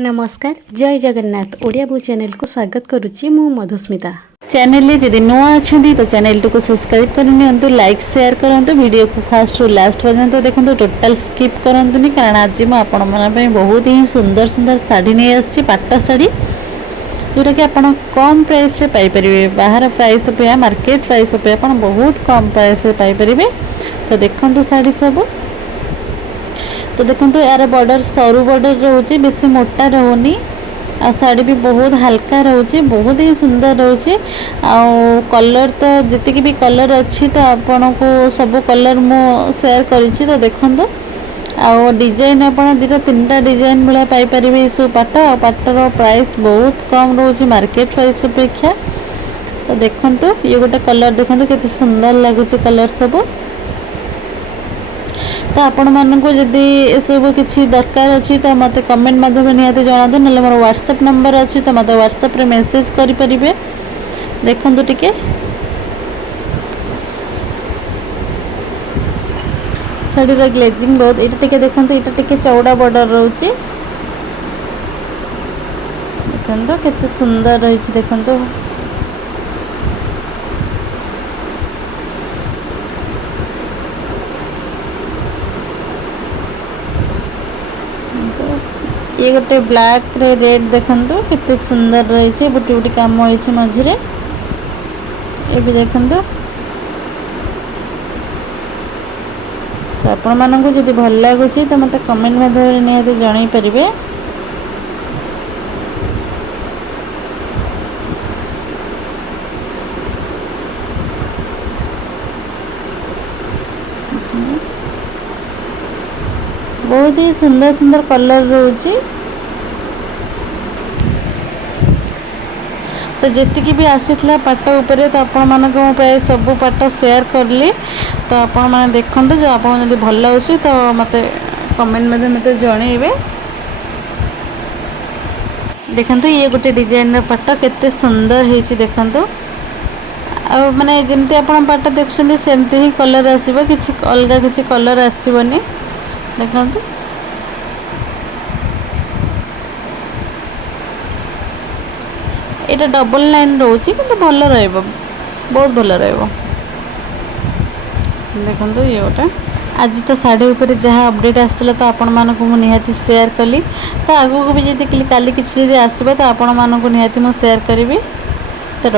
नमस्कार जय जगन्नाथ ओडिया बू चैनल को स्वागत करुच्ची मु मधुस्मिता चैनल जदि नुआ अच्छा तो चैनल को सब्सक्राइब करनी लाइक शेयर करूँ वीडियो को फास्ट लास्ट पर्यंत देखो टोटाल स्किप करंतुनी कारण आज मुझे बहुत ही सुंदर सुंदर शाढ़ी नहीं आसी पाट शाढ़ी जोटा कि आप कम प्राइस पाइपर बाहर प्राइस अपेक्षा मार्केट प्राइस अपेक्षा आप बहुत कम प्राइस पाइपर। तो देखो शाढ़ी सब तो देखो यार बॉर्डर सरू बॉर्डर रोचे बेसी मोटा रोनी आ शाढ़ी भी बहुत हल्का रोचे बहुत ही सुंदर रोचे आ कलर तो जी भी कलर अच्छी तो आपन को सब कलर मु शेयर करी। तो देखो आ डिजाइन आप दुटा तीन डिजाइन भाया पाइपर सब पाट आ पाटर प्राइस बहुत कम रोचे मार्केट प्राइस अपेक्षा। तो देखो ये गोटे कलर देखो के सुंदर लगुच कलर सब। तो आपण मानक जदि सब किसी दरकार अच्छी तो मत कमेंट माध्यम निहाती जनातु ना मोर व्हाट्सएप नंबर अच्छी तो मत व्हाट्सएप रे मेसेज करें। देखु टिके शाढ़ीर ग्लेजिंग बहुत ये टिके देखो ये टिके चौड़ा बॉर्डर रोचे देखो केते सुंदर रही देखो। ये गोटे ब्लैक रे रेड देखो केते सुंदर रही बुटी बुटी काम होती मझे ये भी देखो। तो आपण मानक जदि भल लगुच तो मत कमेंट माध्यम निहाती जन पारे। बहुत ही सुंदर सुंदर कलर रोची। तो जी भी आसी पाट उपरे तो आपण मानक प्राय सब पाट शेयर करली। तो आपण मैंने देखो जो आप भल लगे तो मत कमेंट में मत जनइबे। देखो ये गोटे डिजाइन पाट केते सुंदर है देखो आ माने जमती आप पाट देखुं सेमती ही कलर आसो कि अलग किसी कलर आसबनी देखो। ये डबल लाइन रोची कि भल बहुत भल देखो ये गोटे आज तो शाढ़ी उपर जहाँ अपडेट आसला तो आपण मानक मु निहाती शेयर कली। तो आगू को भी जब काली किसी आसो तो आपण मानक निहाती मु शेयर करी। तो